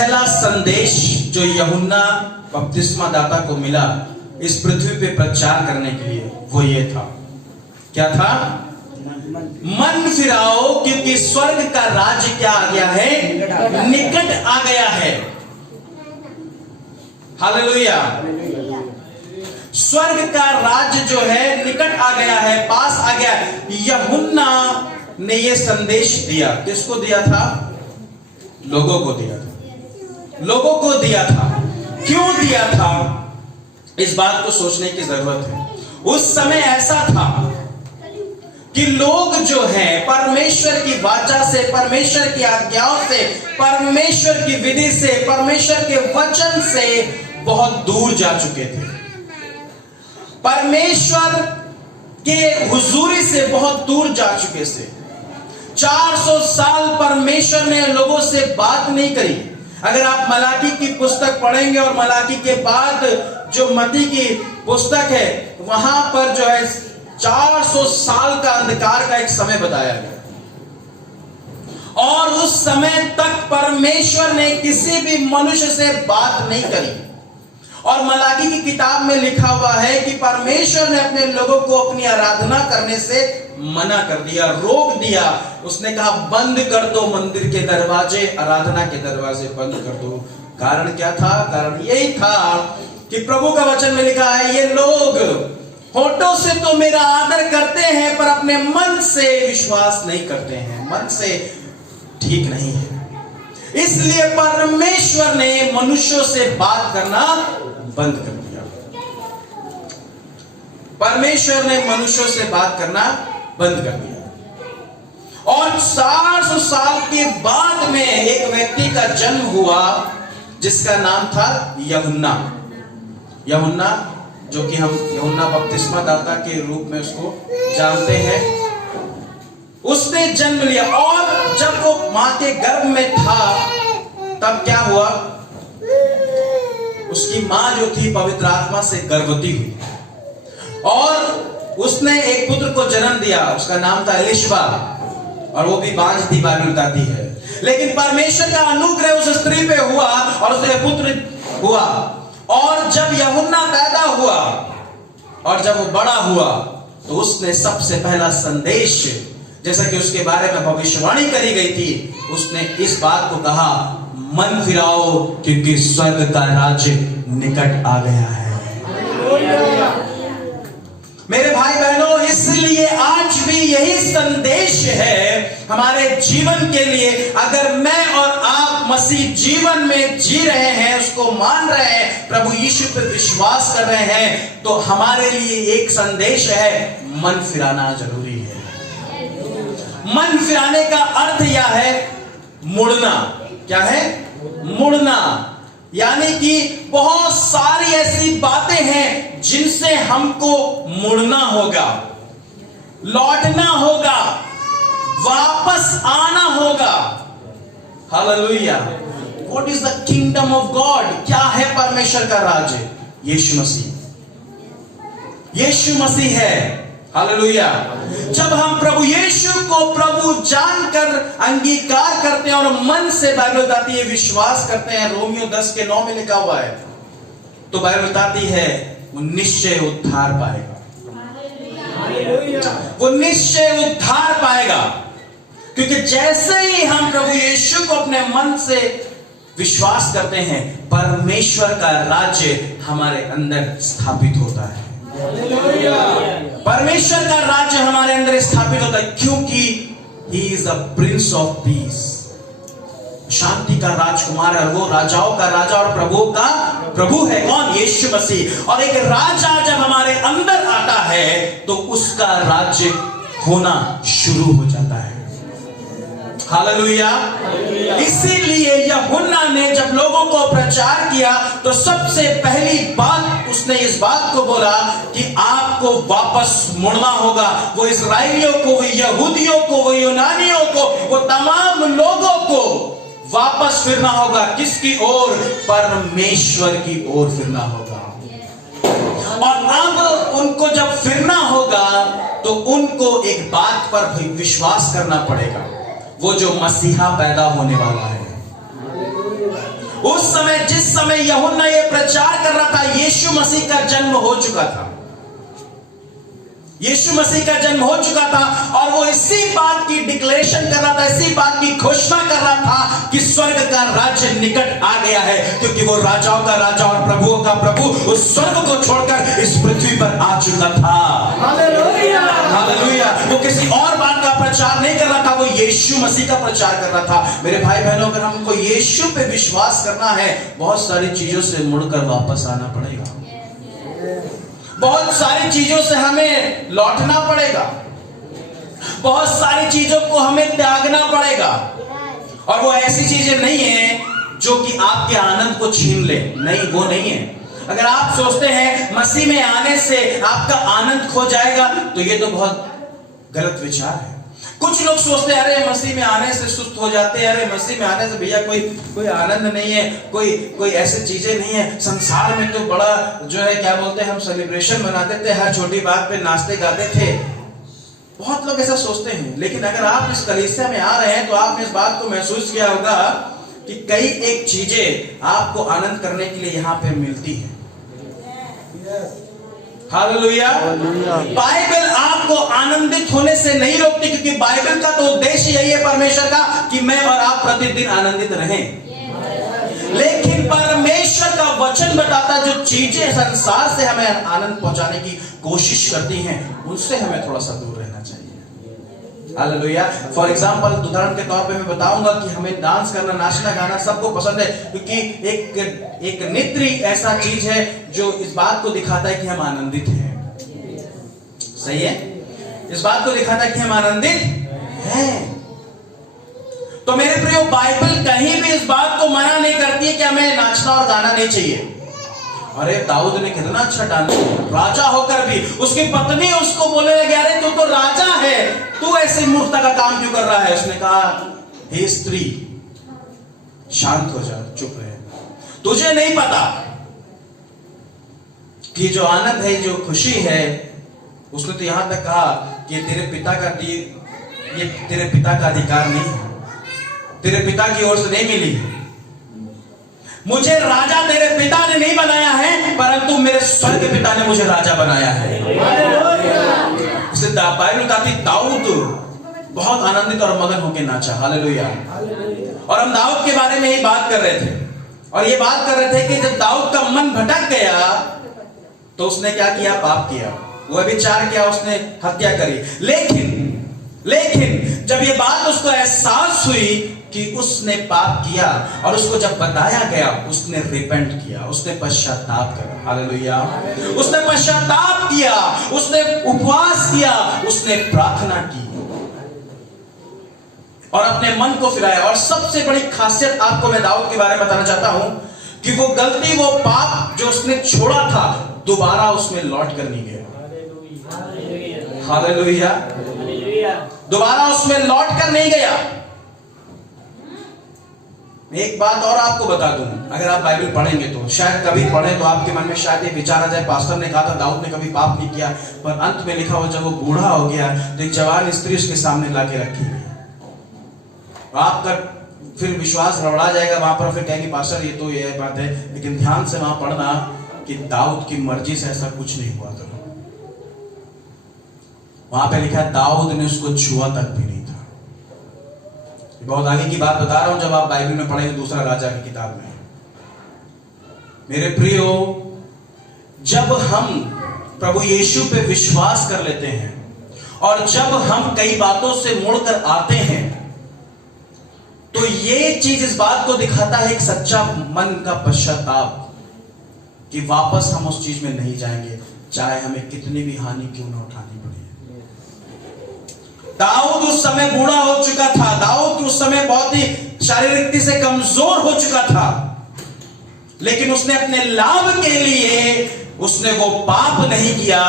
पहला संदेश जो यूहन्ना बपतिस्मा दाता को मिला इस पृथ्वी पे प्रचार करने के लिए, वो ये था। क्या था? मन फिराओ क्योंकि स्वर्ग का राज्य क्या आ गया है? निकट आ गया है। हालेलुया। स्वर्ग का राज्य जो है निकट आ गया है, पास आ गया है। यूहन्ना ने यह संदेश दिया। किसको दिया था? लोगों को दिया था। लोगों को दिया था। क्यों दिया था? इस बात को सोचने की जरूरत है। उस समय ऐसा था कि लोग जो हैं परमेश्वर की वाचा से, परमेश्वर की आज्ञाओं से, परमेश्वर की विधि से, परमेश्वर के वचन से बहुत दूर जा चुके थे। परमेश्वर के हुजूरी से बहुत दूर जा चुके थे। 400 साल परमेश्वर ने लोगों से बात नहीं करी। अगर आप मलाकी की पुस्तक पढ़ेंगे और मलाकी के बाद जो मती की पुस्तक है, वहां पर जो है 400 साल का अंधकार का एक समय बताया गया। और उस समय तक परमेश्वर ने किसी भी मनुष्य से बात नहीं करी। और मलाकी की किताब में लिखा हुआ है कि परमेश्वर ने अपने लोगों को अपनी आराधना करने से मना कर दिया, रोक दिया। उसने कहा बंद कर दो मंदिर के दरवाजे, आराधना के दरवाजे बंद कर दो। कारण क्या था? कारण यही था कि प्रभु का वचन में लिखा है, ये लोग होठों से तो मेरा आदर करते हैं पर अपने मन से विश्वास नहीं करते हैं, मन से ठीक नहीं है। इसलिए परमेश्वर ने मनुष्यों से बात करना बंद कर दिया। परमेश्वर ने मनुष्यों से बात करना बंद कर दिया। और 400 साल के बाद में एक व्यक्ति का जन्म हुआ जिसका नाम था यूहन्ना। यूहन्ना, जो कि हम यूहन्ना बपतिस्मा दाता के रूप में उसको जानते हैं, उसने जन्म लिया। और जब वो मां के गर्भ में था तब क्या हुआ? उसकी मां जो थी पवित्र आत्मा से गर्भवती हुई और उसने एक पुत्र को जन्म दिया। उसका नाम था एलिशबा और वो भी बांझ थी, बाइबल बताती है। लेकिन परमेश्वर का अनुग्रह उस स्त्री पे हुआ और उसने पुत्र हुआ। और जब यूहन्ना पैदा हुआ और जब वो बड़ा हुआ तो उसने सबसे पहला संदेश, जैसा कि उसके बारे में भविष्यवाणी करी गई थी, उसने इस बात को कहा, मन फिराओ क्योंकि स्वर्ग का राज्य निकट आ गया है। मेरे भाई बहनों, इसलिए आज भी यही संदेश है हमारे जीवन के लिए। अगर मैं और आप मसीह जीवन में जी रहे हैं, उसको मान रहे हैं, प्रभु यीशु पर विश्वास कर रहे हैं, तो हमारे लिए एक संदेश है, मन फिराना जरूरी है। मन फिराने का अर्थ यह है मुड़ना। क्या है? मुड़ना। यानी कि बहुत सारी ऐसी बातें हैं जिनसे हमको मुड़ना होगा, लौटना होगा, वापस आना होगा। Hallelujah. What is the kingdom of God? क्या है परमेश्वर का राज्य? यीशु मसीह। यीशु मसीह है। हालेलुया। जब हम प्रभु यीशु को प्रभु जानकर अंगीकार करते हैं और मन से, बाइबल बताती है, विश्वास करते हैं, रोमियो 10:9 में लिखा हुआ है, तो बाइबल बताती है वो निश्चय उद्धार पाएगा। वो निश्चय उद्धार पाएगा। क्योंकि जैसे ही हम प्रभु यीशु को अपने मन से विश्वास करते हैं, परमेश्वर का राज्य हमारे अंदर स्थापित होता है। परमेश्वर का राज्य हमारे अंदर स्थापित होता है क्योंकि He is the Prince of Peace। शांति का राजकुमार है। वो राजाओं का राजा और प्रभु का प्रभु है। कौन? यीशु मसीह। और एक राजा जब हमारे अंदर आता है तो उसका राज्य होना शुरू हो जाता है। हालेलुया। इसीलिए यूहन्ना ने जब लोगों को प्रचार किया तो सबसे पहली बात उसने इस बात को बोला कि आपको वापस मुड़ना होगा। वो इस्राएलियों को, वो यहूदियों को, वो यूनानियों को, वो तमाम लोगों को वापस फिरना होगा। किसकी ओर? परमेश्वर की ओर फिरना होगा। और अब उनको जब फिरना होगा तो उनको एक बात पर विश्वास करना पड़ेगा, वो जो मसीहा पैदा होने वाला है। उस समय जिस समय यूहन्ना ये प्रचार कर रहा था, यीशु मसीह का जन्म हो चुका था। यीशु मसीह का जन्म हो चुका था और वो इसी बात की डिक्लेरेशन कर रहा था, इसी बात की घोषणा कर रहा था कि स्वर्ग का राज्य निकट आ गया है, क्योंकि वो राजाओं का राजा और प्रभुओं का प्रभु उस स्वर्ग को छोड़कर इस पृथ्वी पर आ चुका था। Hallelujah, hallelujah. वो किसी और बात का प्रचार नहीं कर रहा था, वो यीशु मसीह का प्रचार कर रहा था। मेरे भाई बहनों, अगर हमको यीशु पे विश्वास करना है, बहुत सारी चीजों से मुड़कर वापस आना पड़ेगा, बहुत सारी चीजों से हमें लौटना पड़ेगा, बहुत सारी चीजों को हमें त्यागना पड़ेगा। और वो ऐसी चीजें नहीं है जो कि आपके आनंद को छीन ले, नहीं, वो नहीं है। अगर आप सोचते हैं मसीह में आने से आपका आनंद खो जाएगा, तो ये तो बहुत गलत विचार है। कुछ लोग सोचते हैं अरे मसीह में आने से सुस्त हो जाते हैं, अरे मसीह में आने से भैया कोई आनंद नहीं है, कोई ऐसी चीजें नहीं है। संसार में तो बड़ा जो है क्या बोलते हैं, हम सेलिब्रेशन मनाते थे, हर छोटी बात पे नाचते गाते थे। बहुत लोग ऐसा सोचते हैं, लेकिन अगर आप इस कलीसिया में आ रहे हैं तो आपने इस बात को महसूस किया होगा कि कई एक चीजें आपको आनंद करने के लिए यहाँ पे मिलती है। हालेलुया। बाइबल आपको आनंदित होने से नहीं रोकती, क्योंकि बाइबल का तो उद्देश्य यही है परमेश्वर का कि मैं और आप प्रतिदिन आनंदित रहें। लेकिन परमेश्वर का वचन बताता जो चीजें संसार से हमें आनंद पहुंचाने की कोशिश करती हैं, उनसे हमें थोड़ा सा दूर रहना चाहिए। हालेलुया। फॉर एग्जाम्पल, उदाहरण के तौर पे मैं बताऊंगा कि हमें डांस करना, नाचना गाना सबको पसंद है, क्योंकि एक नृत्य ऐसा चीज है जो इस बात को दिखाता है कि हम आनंदित हैं। सही है, इस बात को दिखाता है कि हम आनंदित हैं। तो मेरे प्रियो, बाइबल कहीं भी इस बात को मना नहीं करती है कि हमें नाचना और गाना नहीं चाहिए। अरे दाऊद ने कितना अच्छा डांस किया, राजा होकर भी। उसकी पत्नी उसको बोले लगे, अरे तू तो राजा है, तू ऐसी मूर्खता का काम क्यों कर रहा है? उसने कहा, हे स्त्री, शांत हो जा, चुप रहे, तुझे नहीं पता कि जो आनंद है, जो खुशी है, उसने तो यहां तक कहा कि तेरे पिता का अधिकार नहीं है, तेरे पिता की ओर से नहीं मिली। मुझे राजा तेरे पिता ने नहीं बनाया है, परंतु मेरे स्वर्ग पिता ने मुझे राजा बनाया है। इसलिए बाइबल बताती दाऊद बहुत आनंदित और मगन होकर नाचा। हालेलुया। और हम दाऊद के बारे में ही बात कर रहे थे, और ये बात कर रहे थे कि जब दाऊद का मन भटक गया तो उसने क्या किया? पाप किया, वह विचार किया, उसने हत्या करी। लेकिन जब ये बात उसको एहसास हुई कि उसने पाप किया, और उसको जब बताया गया, उसने रिपेंट किया, उसने पश्चाताप किया। हालेलुया। उसने पश्चाताप किया, उसने उपवास किया, उसने प्रार्थना की और अपने मन को फिराया। और सबसे बड़ी खासियत आपको मैं दाऊद के बारे में बताना चाहता हूं कि वो गलती, वो पाप जो उसने छोड़ा था, दोबारा उसमें लौट कर नहीं गया। हालेलुया। दोबारा उसमें लौट कर नहीं गया। एक बात और आपको बता दूं, अगर आप बाइबल पढ़ेंगे तो शायद कभी पढ़े तो आपके मन में शायद ये विचार आ जाए, पास्टर ने कहा था दाऊद ने कभी पाप नहीं किया, पर अंत में लिखा हुआ जब वो बूढ़ा हो गया तो एक जवान स्त्री उसके सामने लाके रखी गई। आपका फिर विश्वास रवड़ा जाएगा वहां पर, फिर कहेंगे पास्टर ये तो ये बात है, लेकिन ध्यान से वहां पढ़ना कि दाऊद की मर्जी से ऐसा कुछ नहीं हुआ था। वहां पे लिखा दाऊद ने उसको छुआ तक भी नहीं था। बहुत आगे की बात बता रहा हूं, जब आप बाइबल में पढ़ेंगे दूसरा राजा की किताब में। मेरे प्रियो, जब हम प्रभु यीशु पे विश्वास कर लेते हैं और जब हम कई बातों से मुड़कर आते हैं, तो ये चीज इस बात को दिखाता है एक सच्चा मन का पश्चाताप कि वापस हम उस चीज में नहीं जाएंगे, चाहे हमें कितनी भी हानि क्यों ना उठानी पड़े। दाऊद उस समय बूढ़ा हो चुका था, दाऊद उस समय बहुत ही शारीरिक रीति से कमजोर हो चुका था, लेकिन उसने अपने लाभ के लिए उसने वो पाप नहीं किया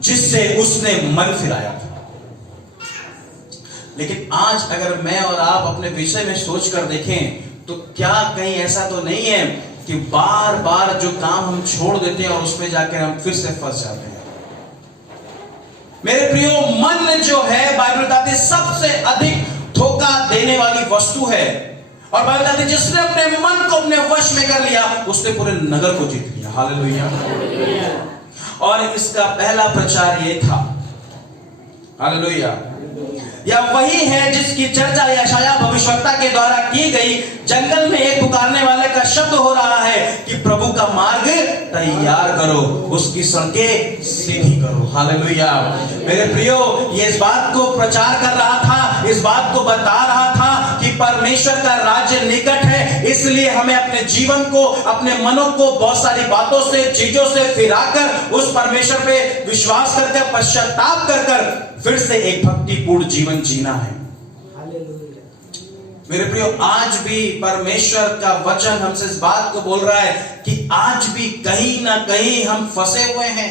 जिससे उसने मन फिराया था। लेकिन आज अगर मैं और आप अपने विषय में सोच कर देखें तो क्या कहीं ऐसा तो नहीं है कि बार बार जो काम हम छोड़ देते हैं और उसमें जाकर हम फिर से फंस जाते हैं। मेरे प्रियो, मन जो है बाइबल बताती है सबसे अधिक धोखा देने वाली वस्तु है, और बाइबल बताती है जिसने अपने मन को अपने वश में कर लिया, उसने पूरे नगर को जीत लिया। हालेलुया। और इसका पहला प्रचार ये था। हालेलुया। यह वही है जिसकी चर्चा यशायाह भविष्यवक्ता के द्वारा की गई। जंगल में एक पुकारने वाले का शब्द हो रहा है कि प्रभु का मार्ग तैयार करो, उसकी सड़कें सीधी करो। हालेलुया। मेरे प्रियो, ये इस बात को प्रचार कर रहा था, इस बात को बता रहा था कि परमेश्वर का राज्य निकट है। इसलिए हमें अपने जीवन को, अपने मनों को बहुत सारी बातों से, चीजों से फिराकर उस परमेश्वर पे विश्वास करके, पश्चाताप कर कर फिर से एक भक्तिपूर्ण जीवन जीना है। मेरे प्रियो, आज भी परमेश्वर का वचन हमसे इस बात को बोल रहा है कि आज भी कहीं ना कहीं हम फंसे हुए हैं,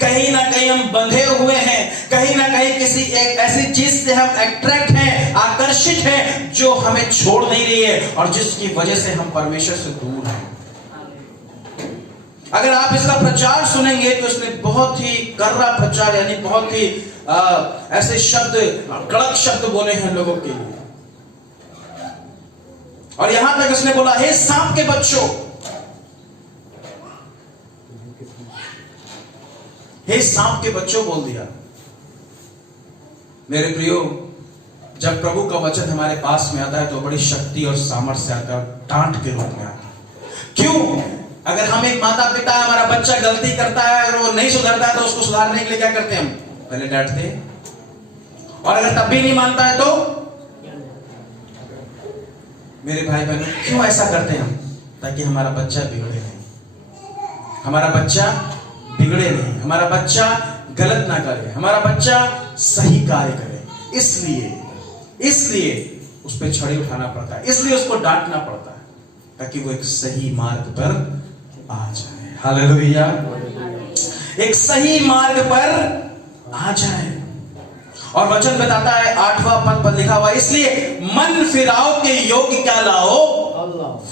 कहीं ना कहीं हम बंधे हुए हैं, कहीं ना कहीं किसी एक ऐसी चीज से हम अट्रैक्ट हैं, आकर्षित हैं, जो हमें छोड़ नहीं रही है और जिसकी वजह से हम परमेश्वर से दूर हैं। अगर आप इसका प्रचार सुनेंगे तो इसने बहुत ही कर्रा प्रचार, यानी बहुत ही ऐसे शब्द, कड़क शब्द बोले हैं लोगों के लिए। और यहां तक इसने बोला, हे सांप के बच्चों, हे सांप के बच्चों बोल दिया। मेरे प्रियो, जब प्रभु का वचन हमारे पास में आता है तो बड़ी शक्ति और सामर्थ्य से आता है, डांट के रूप में आता है। क्यों? अगर हम एक माता पिता, हमारा बच्चा गलती करता है, अगर वो नहीं सुधरता है तो उसको सुधारने के लिए क्या करते हैं? हम पहले डांटते हैं। और अगर तब भी नहीं मानता है तो मेरे भाई बहनों, क्यों ऐसा करते हैं हम? ताकि हमारा बच्चा बिगड़े नहीं, हमारा बच्चा बिगड़े नहीं, हमारा बच्चा गलत ना करे, हमारा बच्चा सही कार्य करे। इसलिए उस पर छड़ी उठाना पड़ता है, इसलिए उसको डांटना पड़ता है, ताकि वो एक सही मार्ग पर आ जाए। हालेलुया। एक सही मार्ग पर आ जाए। और वचन बताता है, 8वां पद पर लिखा हुआ, इसलिए मन फिराओ के योग्य क्या लाओ?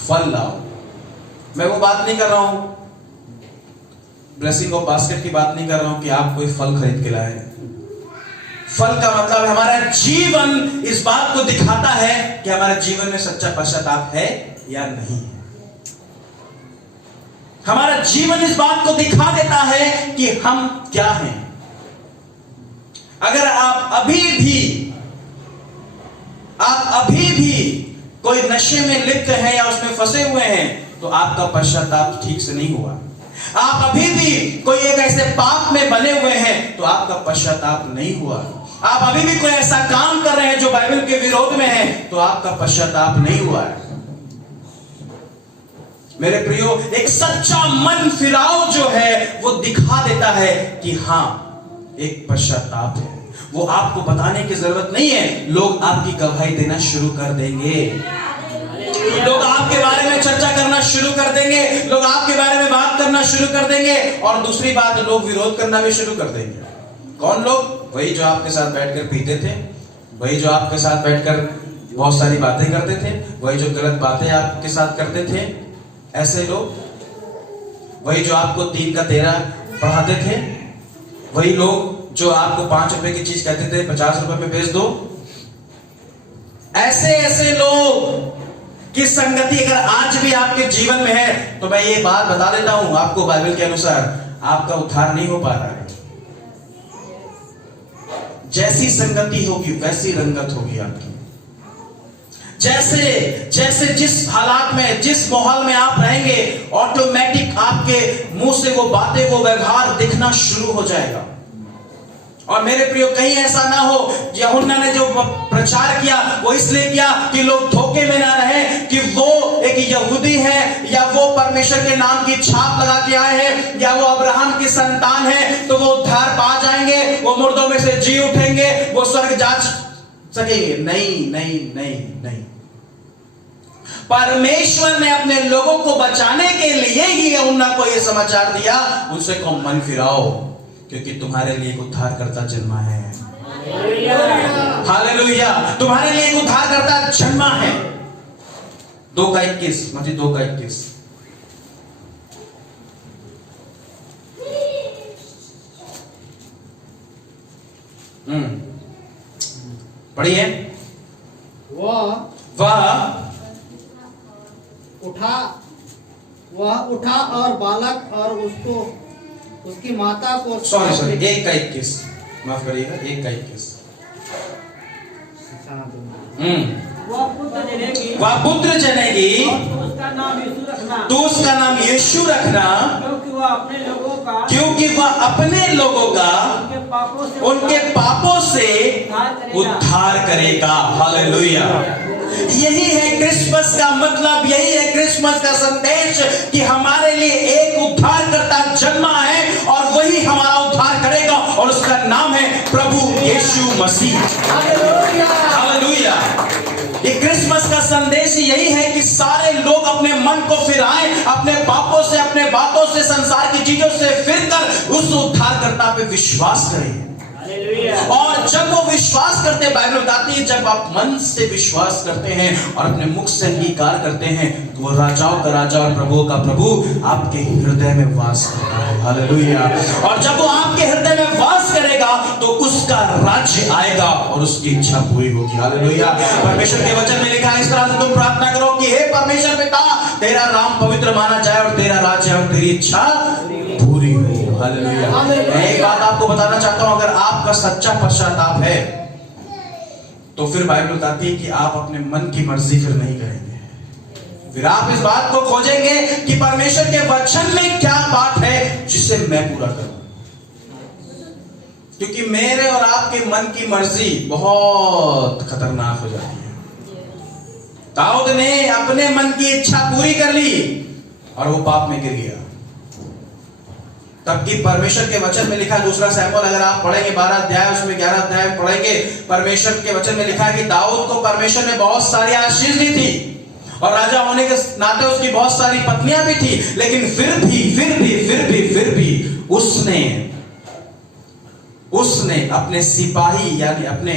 फल लाओ। मैं वो बात नहीं कर रहा हूं, ब्लेसिंग ऑफ बास्केट की बात नहीं कर रहा हूं कि आप कोई फल खरीद के लाए। फल का मतलब है हमारा जीवन इस बात को दिखाता है कि हमारे जीवन में सच्चा पश्चाताप है या नहीं है। हमारा जीवन इस बात को दिखा देता है कि हम क्या हैं। अगर आप अभी भी कोई नशे में लिप्त हैं या उसमें फंसे हुए हैं तो आपका पश्चाताप ठीक से नहीं हुआ। आप अभी भी कोई एक ऐसे पाप में बने हुए हैं तो आपका पश्चाताप नहीं हुआ। आप अभी भी कोई ऐसा काम कर रहे हैं जो बाइबल के विरोध में है तो आपका पश्चाताप नहीं हुआ है। मेरे प्रियो, एक सच्चा मन फिराव जो है वो दिखा देता है कि हां एक पश्चाताप है। वो आपको बताने की जरूरत नहीं है, लोग आपकी गवाही देना शुरू कर देंगे, लोग आपके बारे में चर्चा करना शुरू कर देंगे, लोग आपके बारे में बात करना शुरू कर देंगे। और दूसरी बात, लोग विरोध करना भी शुरू कर देंगे। कौन लोग? वही जो आपके साथ बैठकर पीते थे, वही जो आपके साथ बैठकर बहुत सारी बातें करते थे, वही जो गलत बातें आपके साथ करते थे, ऐसे लोग। वही जो आपको 3 का 13 पढ़ाते थे, वही लोग जो आपको 5 रुपए की चीज कहते थे 50 रुपए में बेच दो। ऐसे लोग की संगति अगर आज भी आपके जीवन में है तो मैं ये बात बता देता हूं आपको, बाइबल के अनुसार आपका उद्धार नहीं हो पा रहा है। जैसी संगति होगी वैसी रंगत होगी आपकी। जैसे जिस हालात में, जिस माहौल में आप रहेंगे, ऑटोमेटिक आपके मुंह से वो बातें, वो व्यवहार दिखना शुरू हो जाएगा। और मेरे प्रियो, कहीं ऐसा ना हो, यूहन्ना ने जो प्रचार किया वो इसलिए किया कि लोग धोखे में ना रहे कि वो एक यहूदी है या वो परमेश्वर के नाम की छाप लगा के आए हैं या वो अब्राहम की संतान है तो वो उद्धार पा जाएंगे, वो मुर्दों में से जी उठेंगे, वो स्वर्ग जा सकेंगे। नहीं। परमेश्वर ने अपने लोगों को बचाने के लिए ही यूहन्ना को यह समाचार दिया, उनसे को मन फिराओ क्योंकि तुम्हारे लिए एक उद्धारकर्ता जन्मा है। हालेलुया। तुम्हारे लिए एक उद्धारकर्ता जन्मा है। 2:21, मत्ती 2:21। पढ़िए। वह वह उठा वह उठा और बालक और उसको उसकी माता को सॉरी 1:21 माफ करिएगा 1:21 वह पुत्र जनेगी वह पुत्र जनेगी और उसका नाम यीशु रखना, तो उसका नाम यीशु रखना, क्योंकि वह अपने लोगों का क्योंकि वह अपने लोगों का उनके पापों से उद्धार करेगा। हालेलुया। यही है क्रिसमस का मतलब, यही है क्रिसमस का संदेश कि हमारे लिए एक उद्धारकर्ता जन्मा है और वही हमारा उद्धार करेगा और उसका नाम है प्रभु यीशु मसीह। हालेलुया। ये क्रिसमस का संदेश यही है कि सारे लोग अपने मन को फिराएं, अपने पापों से, अपने बातों से, संसार की चीजों से फिरकर उस उद्धारकर्ता पे विश्वास करें। और जब वो विश्वास करते हैं, बाइबल बताती है जब आप मन से विश्वास करते हैं और अपने मुख से अंगीकार करते हैं तो वो राजाओं का राजा और प्रभुओं का प्रभु आपके हृदय में वास करता है। हालेलुया। और जब वो आपके हृदय में वास करेगा तो उसका राज्य आएगा और उसकी इच्छा पूरी होगी। हालेलुया। परमेश्वर के वचन में लिखा है इस तरह से तुम प्रार्थना करो कि हे परमेश्वर पिता, तेरा नाम पवित्र माना जाए और तेरा राज्य और तेरी इच्छा पूरी हो। हालेलुया। मैं एक बात आपको बताना चाहता हूं, अगर आपका सच्चा पश्चाताप है तो फिर बाइबल बताती है कि आप अपने मन की मर्जी फिर नहीं करेंगे। फिर आप इस बात को खोजेंगे कि परमेश्वर के वचन में क्या बात है जिसे मैं पूरा करूं। क्योंकि मेरे और आपके मन की मर्जी बहुत खतरनाक हो जाती है। दाऊद ने अपने मन की इच्छा पूरी कर ली और वो पाप में गिर गया। तब कि परमेश्वर के वचन में लिखा, दूसरा शमूएल अगर आप पढ़ेंगे 12 अध्याय, उसमें 11 अध्याय पढ़ेंगे, परमेश्वर के वचन में लिखा है कि दाऊद को परमेश्वर ने बहुत सारी आशीष दी थी और राजा होने के नाते उसकी बहुत सारी पत्नियां भी थी, लेकिन फिर भी उसने अपने सिपाही यानी अपने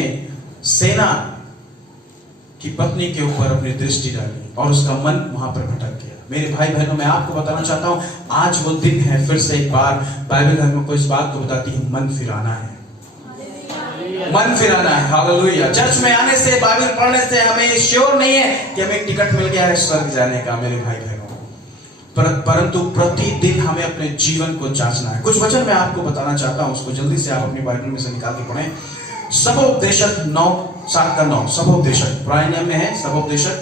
सेना की पत्नी के ऊपर अपनी दृष्टि डाली और उसका मन वहां पर भटक गया। मेरे भाई बहनों, मैं आपको बताना चाहता हूं, आज वो दिन है। फिर से एक बार बाइबल हमको इस बात को बताती है, मन फिराना है, मन फिराना है। हालेलुया। चर्च में आने से, बाइबल पढ़ने से हमें श्योर नहीं है कि हमें टिकट मिल गया है स्वर्ग जाने का, मेरे भाई बहनों, परंतु प्रतिदिन हमें अपने जीवन को जांचना है। कुछ वचन मैं आपको बताना चाहता हूं, उसको जल्दी से आप अपनी बाइबल में से निकाल के पढ़ें। सबोपदेशक 9:7-9 सबोपदेशक पुराने नियम में है, सबोपदेशक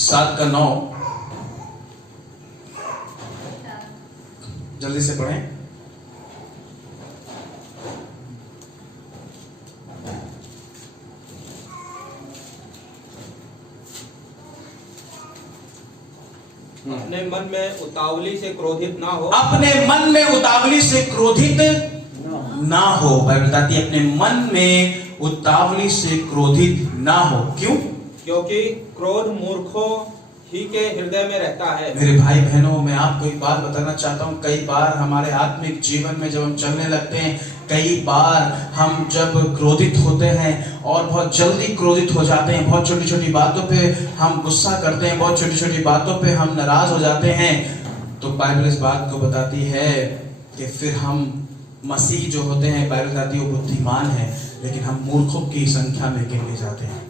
7:9 जल्दी से पढ़ें। अपने मन में उतावली से क्रोधित ना हो, अपने मन में उतावली से क्रोधित ना हो। बाइबल बताती है अपने मन में उतावली से क्रोधित ना हो। क्यों? क्योंकि क्रोध मूर्खों ही के हृदय में रहता है। मेरे भाई बहनों, मैं आपको एक बात बताना चाहता हूँ, कई बार हमारे आत्मिक जीवन में जब हम चलने लगते हैं, कई बार हम जब क्रोधित होते हैं और बहुत जल्दी क्रोधित हो जाते हैं, बहुत छोटी छोटी बातों पे हम गुस्सा करते हैं, बहुत छोटी छोटी बातों पे हम नाराज हो जाते हैं, तो बाइबल इस बात को बताती है कि फिर हम मसीह जो होते हैं, बाइबल बताती है वो बुद्धिमान है, लेकिन हम मूर्खों की संख्या में गिने जाते हैं।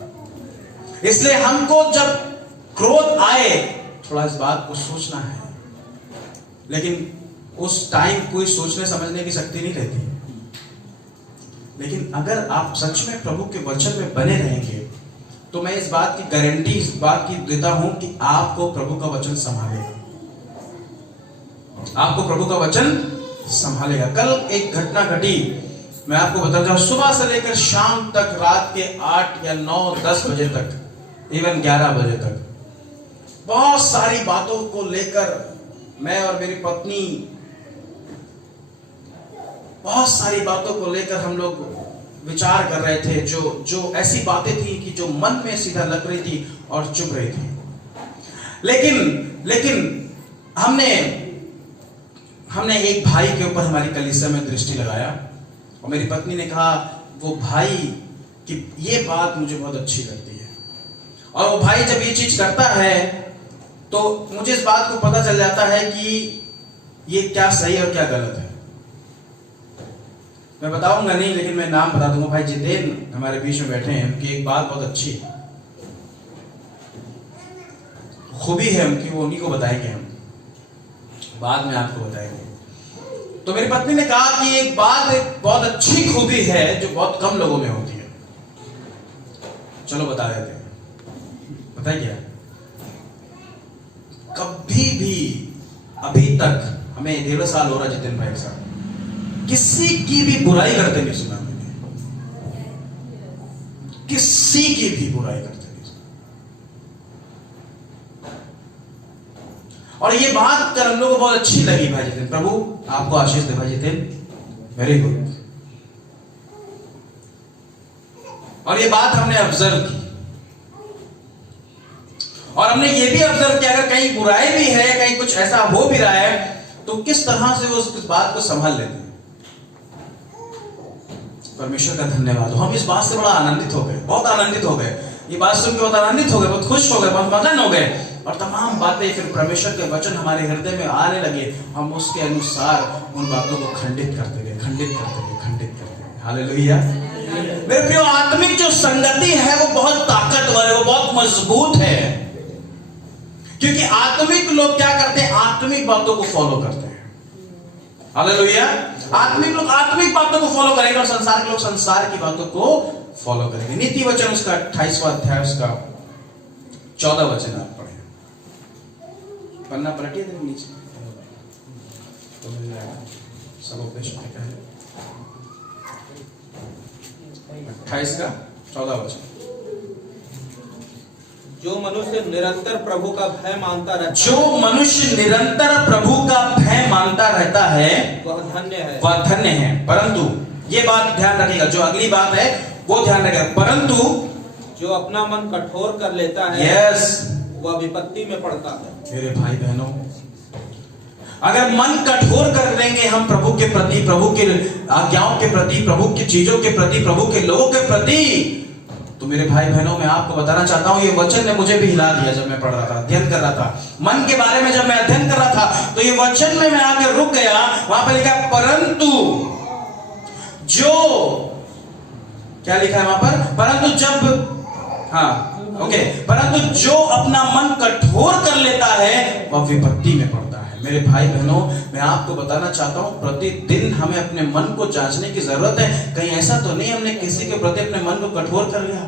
इसलिए हमको जब क्रोध आए, थोड़ा इस बात को सोचना है, लेकिन उस टाइम कोई सोचने समझने की शक्ति नहीं रहती। लेकिन अगर आप सच में प्रभु के वचन में बने रहेंगे तो मैं इस बात की गारंटी इस बात की देता हूं कि आपको प्रभु का वचन संभालेगा, आपको प्रभु का वचन संभालेगा। कल एक घटना घटी, मैं आपको बताता हूं, सुबह से लेकर शाम तक, रात के 8 या 9 10 बजे तक, इवन 11 बजे तक, बहुत सारी बातों को लेकर मैं और मेरी पत्नी, बहुत सारी बातों को लेकर हम लोग विचार कर रहे थे, जो ऐसी बातें थी कि जो मन में सीधा लग रही थी और चुभ रही थी। लेकिन हमने एक भाई के ऊपर हमारी कलीसिया में दृष्टि लगाया और मेरी पत्नी ने कहा, वो भाई कि ये बात मुझे बहुत अच्छी लगती है, और वो भाई जब ये चीज करता है तो मुझे इस बात को पता चल जाता है कि ये क्या सही और क्या गलत है। मैं बताऊंगा नहीं, लेकिन मैं नाम बता दूंगा। भाई जितेन हमारे बीच में बैठे हैं, उनकी एक बात बहुत अच्छी है। खूबी है उनकी, वो उन्हीं को बताएंगे हम, बाद में आपको बताएंगे। तो मेरी पत्नी ने कहा कि एक बहुत अच्छी खूबी है जो बहुत कम लोगों में होती है। चलो बता देते हैं। बताइए क्या? कभी भी अभी तक, हमें 1.5 साल हो रहा जितेंद्र भाई साहब, किसी की भी बुराई करते नहीं सुना मैंने, किसी की भी बुराई करते नहीं सुना। और ये बात कर हम लोगों को बहुत अच्छी लगी भाई जितेंद्र। प्रभु आपको आशीष दे भाई जितेंद्र, वेरी गुड। और ये बात हमने ऑब्जर्व की, और हमने ये भी ऑब्जर्व किया अगर कहीं बुराई भी है, कहीं कुछ ऐसा हो भी रहा है, तो किस तरह से वो उस बात को संभाल लेते हैं। परमेश्वर का धन्यवाद हो। हम इस बात से बड़ा आनंदित हो गए, बहुत आनंदित हो गए। ये बात सुन के बहुत आनंदित हो गए, बहुत खुश हो गए, बहुत मगन हो गए। और तमाम बातें फिर परमेश्वर के वचन हमारे हृदय में आने लगे। हम उसके अनुसार उन बातों को खंडित करते गए, खंडित करते गए, खंडित करते गए। हालेलुया। मेरे प्रिय, आत्मिक जो संगति है वो बहुत ताकतवर है, वो बहुत मजबूत है। क्योंकि आत्मिक लोग क्या करते हैं? आत्मिक बातों को फॉलो करते हैं। हालेलुया। आत्मिक लोग आत्मिक बातों को फॉलो करेंगे और संसार के लोग संसार की बातों को फॉलो करेंगे। नीति वचन उसका 28वां अध्याय उसका 14 वचन आप पढ़े, पन्ना पलटिए दें नीचे तो मिल जाएगा। सब उपदेश में क्या है? 28 का 14 वचन। जो मनुष्य निरंतर प्रभु का भय मानता रहता है, जो मनुष्य निरंतर प्रभु का भय मानता रहता है वह धन्य है, वह धन्य है। परंतु ये बात ध्यान रखिएगा, जो अगली बात है वो ध्यान रखिएगा। परंतु जो अपना मन कठोर कर लेता है, यस, वह विपत्ति में पड़ता है। मेरे भाई बहनों, अगर मन कठोर कर देंगे हम प्रभु के प्रति, प्रभु के आज्ञाओं के प्रति, प्रभु की चीजों के प्रति, प्रभु के लोगों के प्रति, तो मेरे भाई बहनों मैं आपको बताना चाहता हूं, ये वचन ने मुझे भी हिला दिया। जब मैं पढ़ रहा था, अध्ययन कर रहा था मन के बारे में, जब मैं अध्ययन कर रहा था, तो ये वचन में मैं आके रुक गया। वहां पर लिखा परंतु जो, क्या लिखा है वहां पर? परंतु जब, हाँ ओके, परंतु जो अपना मन कठोर कर लेता है वह विपत्ति में पड़ता है। मेरे भाई बहनों, मैं आपको बताना चाहता हूं, प्रतिदिन हमें अपने मन को जांचने की जरूरत है। कहीं ऐसा तो नहीं हमने किसी के प्रति अपने मन को कठोर कर लिया?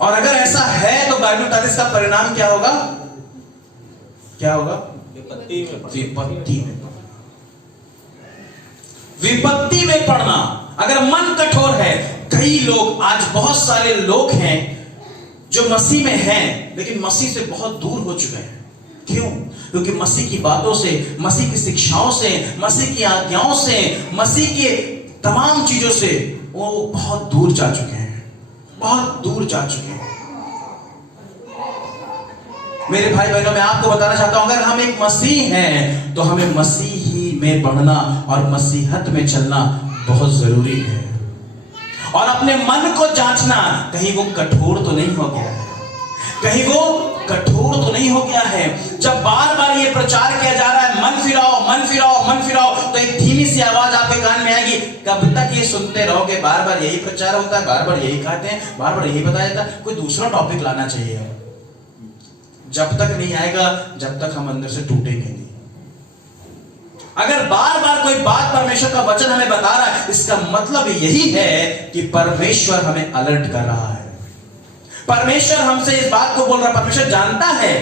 और अगर ऐसा है तो बाइबल बताती है इसका परिणाम क्या होगा? क्या होगा? विपत्ति में पड़ता। विपत्ति में पड़ना। विपत्ति में पड़ना। अगर मन कठोर है, कई लोग, आज बहुत सारे लोग हैं जो मसीह में हैं लेकिन मसीह से बहुत दूर हो चुके हैं। क्यों? क्योंकि मसीह की बातों से, मसीह की शिक्षाओं से, मसीह की आज्ञाओं से, मसीह के तमाम चीजों से वो बहुत दूर जा चुके हैं, बहुत दूर जा चुके हैं। मेरे भाई बहनों, मैं आपको बताना चाहता हूं, अगर हम एक मसीह हैं तो हमें मसीह ही में बढ़ना और मसीहत में चलना बहुत जरूरी है। और अपने मन को जांचना, कहीं वो कठोर तो नहीं हो गया है, कहीं वो कठोर तो नहीं हो गया है। जब बार बार ये प्रचार किया जा रहा है, मन फिराओ, मन फिराओ, मन फिराओ, तो एक धीमी सी आवाज आपके कान में आएगी, कब तक ये सुनते रहोगे? बार बार यही प्रचार होता है, बार बार यही कहते हैं, बार बार यही बताया जाता है। कोई दूसरा टॉपिक लाना चाहिए। जब तक नहीं आएगा, जब तक हम अंदर से टूटेंगे नहीं। अगर बार बार कोई बात परमेश्वर का वचन हमें बता रहा है, इसका मतलब यही है कि परमेश्वर हमें अलर्ट कर रहा है। परमेश्वर हमसे इस बात को बोल रहा है, परमेश्वर जानता है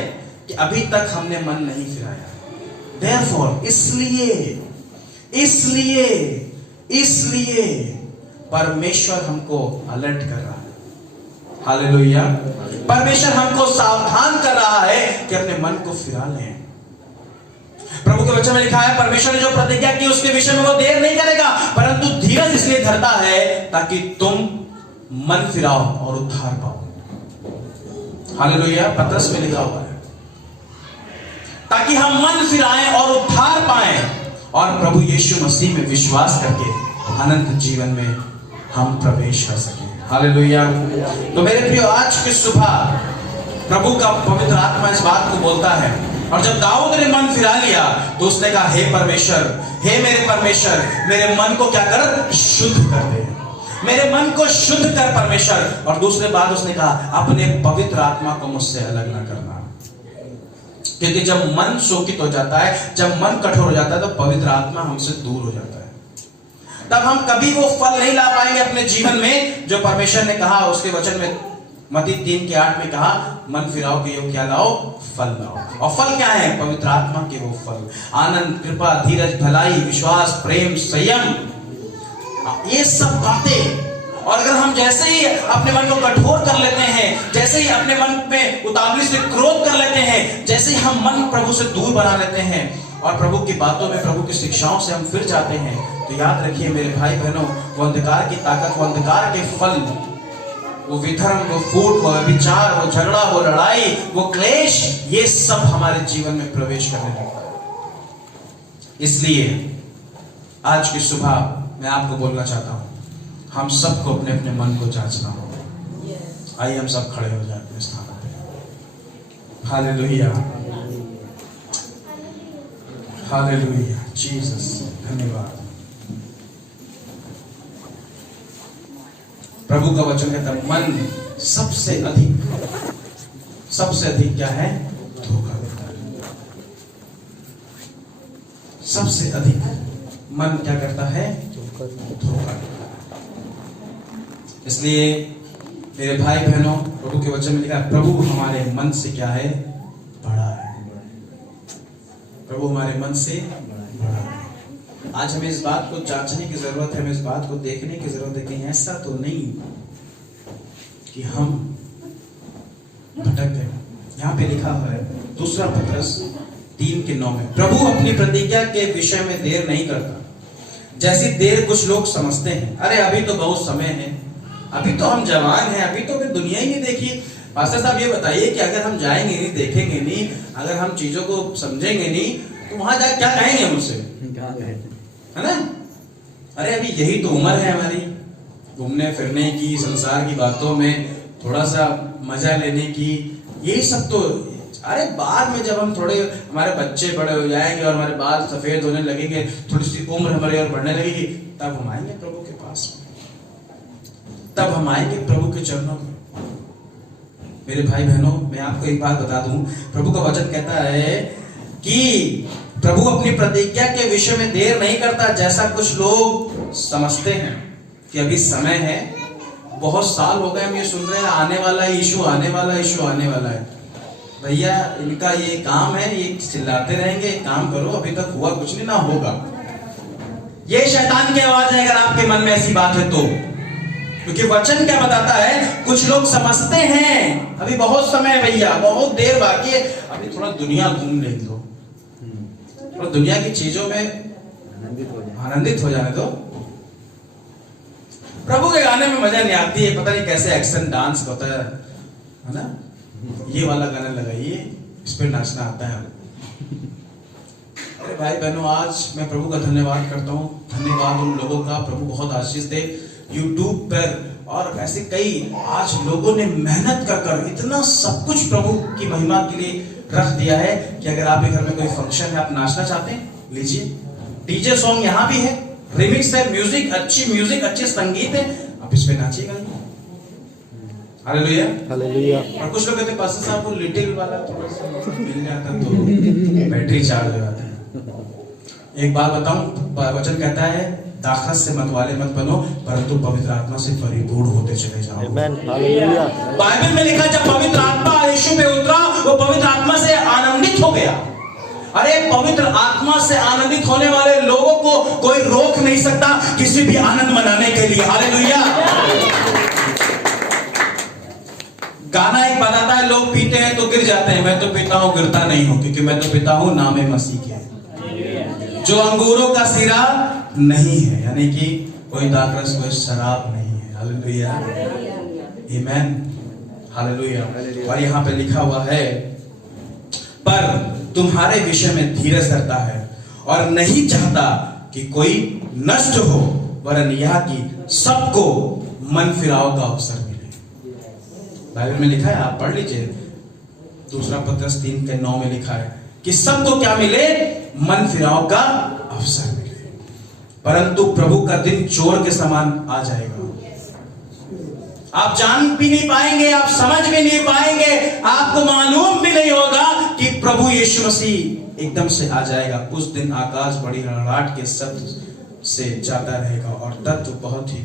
कि अभी तक हमने मन नहीं फिराया। Therefore, इसलिए परमेश्वर हमको अलर्ट कर रहा है। हालेलुया। परमेश्वर हमको सावधान कर रहा है कि अपने मन को फिरा लें। प्रभु के वचन में लिखा है, परमेश्वर ने जो प्रतिज्ञा की उसके विषय में वो देर नहीं करेगा, परंतु धीरज इसलिए धरता है ताकि तुम मन फिराओ और उद्धार पाओ। हालेलुया। पत्रस में लिखा हुआ है ताकि हम मन फिराएं और उद्धार पाएं और प्रभु यीशु मसीह में विश्वास करके अनंत जीवन में हम प्रवेश कर सकें। हालेलुया। तो मेरे प्रियो, आज की सुबह प्रभु का पवित्र आत्मा इस बात को बोलता है, और जब दाऊद ने मन फिरा लिया तो उसने कहा, हे परमेश्वर, हे मेरे परमेश्वर, मेरे मन को क्या कर? शुद्ध कर दे। मेरे मन को शुद्ध कर परमेश्वर। और दूसरी बात उसने कहा, अपने पवित्र आत्मा को मुझसे अलग ना करना। क्योंकि जब मन शोकित हो जाता है, जब मन कठोर हो जाता है, तो पवित्र आत्मा हमसे दूर हो जाता है। तब हम कभी वो फल नहीं ला पाएंगे अपने जीवन में जो परमेश्वर ने कहा उसके वचन में। मत्ती 3:8 में कहा, मन फिराओ के यो क्या लाओ, फल लाओ। और फल क्या है? पवित्र आत्मा के वो फल, आनंद, कृपा, धीरज, भलाई, विश्वास, प्रेम, संयम, ये सब बातें। और अगर हम जैसे ही अपने मन को कठोर कर लेते हैं, जैसे ही अपने मन में उतावली से क्रोध कर लेते हैं, जैसे ही हम मन प्रभु से दूर बना लेते हैं और प्रभु की बातों में, प्रभु की शिक्षाओं से हम फिर जाते हैं, तो याद रखिए मेरे भाई बहनों, वो अंधकार की ताकत, वो अंधकार के फल, वो विधर्म, वो फूट, वो विचार, वो झगड़ा, वो लड़ाई, वो क्लेश, ये सब हमारे जीवन में प्रवेश करने लगता है। इसलिए आज की सुबह मैं आपको बोलना चाहता हूं, हम सबको अपने अपने मन को जांचना होगा। आइए हम सब खड़े हो जाए अपने स्थान पे। हालेलुया, हालेलुया, जीसस, धन्यवाद। प्रभु का वचन कहता है, मन सबसे अधिक क्या है? धोखा देता है। सबसे अधिक मन क्या करता है? धोखा देता है। इसलिए मेरे भाई बहनों, प्रभु के वचन में लिखा है, प्रभु हमारे मन से क्या है? बड़ा है। प्रभु हमारे मन से बड़ा है। आज हमें इस बात को जांचने की जरूरत है, हमें इस बात को देखने की जरूरत है कि ऐसा तो नहीं कि हम भटक गए। यहाँ पे लिखा हुआ है 2 पत्रस 3:9 में, प्रभु अपनी प्रतिज्ञा के विषय में देर नहीं करता, जैसी देर कुछ लोग समझते हैं। अरे अभी तो बहुत समय है, अभी तो हम जवान हैं, अभी तो अभी दुनिया ही नहीं देखी। पास्टर साहब ये बताइए कि अगर हम जाएंगे नहीं, देखेंगे नहीं, अगर हम चीजों को समझेंगे नहीं, तो वहां जाकर क्या कहेंगे मुझसे, है ना? अरे अभी यही तो उम्र है हमारी, घूमने फिरने की, संसार की बातों में थोड़ा सा मजा लेने की, यही सब तो। अरे बाद में जब हम थोड़े, हमारे बच्चे बड़े हो जाएंगे और हमारे बाल सफेद होने लगेंगे, थोड़ी सी उम्र हमारी और बढ़ने लगेगी, तब हम आएंगे प्रभु के पास, तब हम आएंगे प्रभु के चरणों में। मेरे भाई बहनों, मैं आपको एक बात बता दूं, प्रभु का वचन कहता है कि प्रभु अपनी प्रतिज्ञा के विषय में देर नहीं करता, जैसा कुछ लोग समझते हैं कि अभी समय है, बहुत साल हो गए हम ये सुन रहे हैं, आने वाला है यीशु, आने वाला है यीशु, आने वाला है। भैया इनका ये काम है, ये चिल्लाते रहेंगे, काम करो, अभी तक हुआ कुछ नहीं, ना होगा। ये शैतान की आवाज है अगर आपके मन में ऐसी बात है तो। क्योंकि वचन क्या बताता है, कुछ लोग समझते हैं अभी बहुत समय है भैया, बहुत देर बाकी है, अभी थोड़ा दुनिया घूम ले दो, थोड़ा दुनिया की चीजों में आनंदित हो जाने दो। प्रभु के गाने में मजा नहीं आती है, पता नहीं कैसे एक्शन डांस होता है ना? ये वाला गाना लगाइए, इस पे नाचना आता है। अरे भाई बहनों, आज मैं प्रभु का धन्यवाद करता हूँ, धन्यवाद उन लोगों का, प्रभु बहुत आशीष दे। यूट्यूब पर और ऐसे कई आज लोगों ने मेहनत कर इतना सब कुछ प्रभु की महिमा के लिए रख दिया है कि अगर आपके घर में कोई फंक्शन है, आप नाचना चाहते हैं, लीजिए, डीजे सॉन्ग यहाँ भी है, रिमिक्स है, म्यूजिक, अच्छी संगीत है, आप इस पे नाचिएगा। Hallelujah, hallelujah. और कुछ लोग कहते हैं पास्टर साहब वो लिटिल वाला थोड़ा सा मिल जाता तो बैटरी चार्ज हो जाता है। एक बात बताऊं, वचन कहता है, दाखरस से मतवाले मत बनो, परंतु पवित्र आत्मा से परिपूर्ण होते चले जाओ। आमीन, हालेलुया। बाइबल में लिखा, जब पवित्र आत्मा यीशु पे उतरा, वो पवित्र आत्मा से आनंदित हो गया। अरे पवित्र आत्मा से आनंदित होने वाले लोगों को कोई रोक नहीं सकता किसी भी आनंद मनाने के लिए। हालेलुया। गाना एक बताता है, लोग पीते हैं तो गिर जाते हैं, मैं तो पीता हूं गिरता नहीं हूं, क्योंकि मैं तो पीता हूं नामे मसीह के, जो अंगूरों का सिरा नहीं है, यानी कि कोई दाखरस, कोई शराब नहीं है। हालेलुया, आमीन, हालेलुया। और यहाँ पे लिखा हुआ है, पर तुम्हारे विषय में धीरज धरता है और नहीं चाहता कि कोई नष्ट हो, वरन यह कि सबको मन फिराव का अवसर मिले। बाइबल में लिखा है, आप पढ़ लीजिए, 2 पत्रस 3:9 में लिखा है कि सबको क्या मिले, मन फिराव का अवसर मिले। परंतु प्रभु का दिन चोर के समान आ जाएगा। आप जान भी नहीं पाएंगे, आप समझ भी नहीं पाएंगे, आपको मालूम भी नहीं होगा कि प्रभु यीशु मसीह एकदम से आ जाएगा। उस दिन आकाश बड़ी हड़बड़ाहट के शब्द से जाता रहेगा और तत्व बहुत ही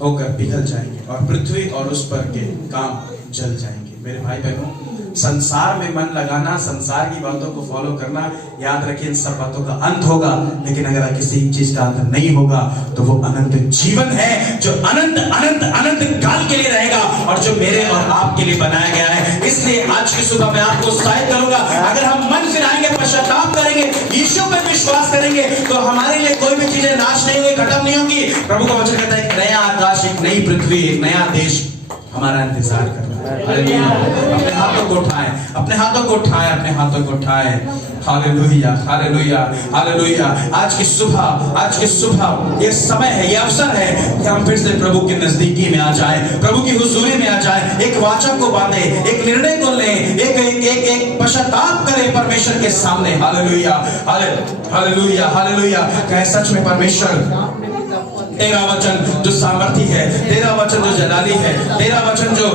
होकर पिघल जाएंगे और पृथ्वी और उस पर के काम जल जाएंगे। मेरे भाई बहनों, संसार में मन लगाना, संसार की बातों को फॉलो करना, याद रखिए इन सब बातों का अंत होगा, लेकिन अगर किसी चीज का अंत नहीं होगा तो वो अनंत जीवन है जो अनंत अनंत अनंत काल के लिए रहेगा और जो मेरे और आपके लिए बनाया गया है। इसलिए आज की सुबह मैं आपको उत्साहित करूंगा, अगर हम मन फिराएंगे, पश्चाताप करेंगे, यीशु पर विश्वास करेंगे तो हमारे लिए कोई भी चीजें नाश नहीं होगी, खत्म नहीं होगी। प्रभु का वचन कहता है एक नया आकाश, एक नई पृथ्वी, एक नया देश हमारा इंतजार कर रहा है। हालेलुया। अपने हाथों को उठाएं, अपने हाथों को उठाएं, अपने हाथों को उठाएं। Hallelujah, hallelujah, hallelujah. आज की सुबह ये समय है, ये अवसर है कि हम फिर से प्रभु की नजदीकी में आ जाएं, प्रभु की हुजूरी में आ जाएं, एक वाचा को बांधे, एक निर्णय को लें, एक पश्चाताप करें परमेश्वर के सामने। Hallelujah, hallelujah, hallelujah. कहे सच में परमेश्वर तेरा वचन जो सामर्थी है, तेरा वचन जो जलाली है, तेरा वचन जो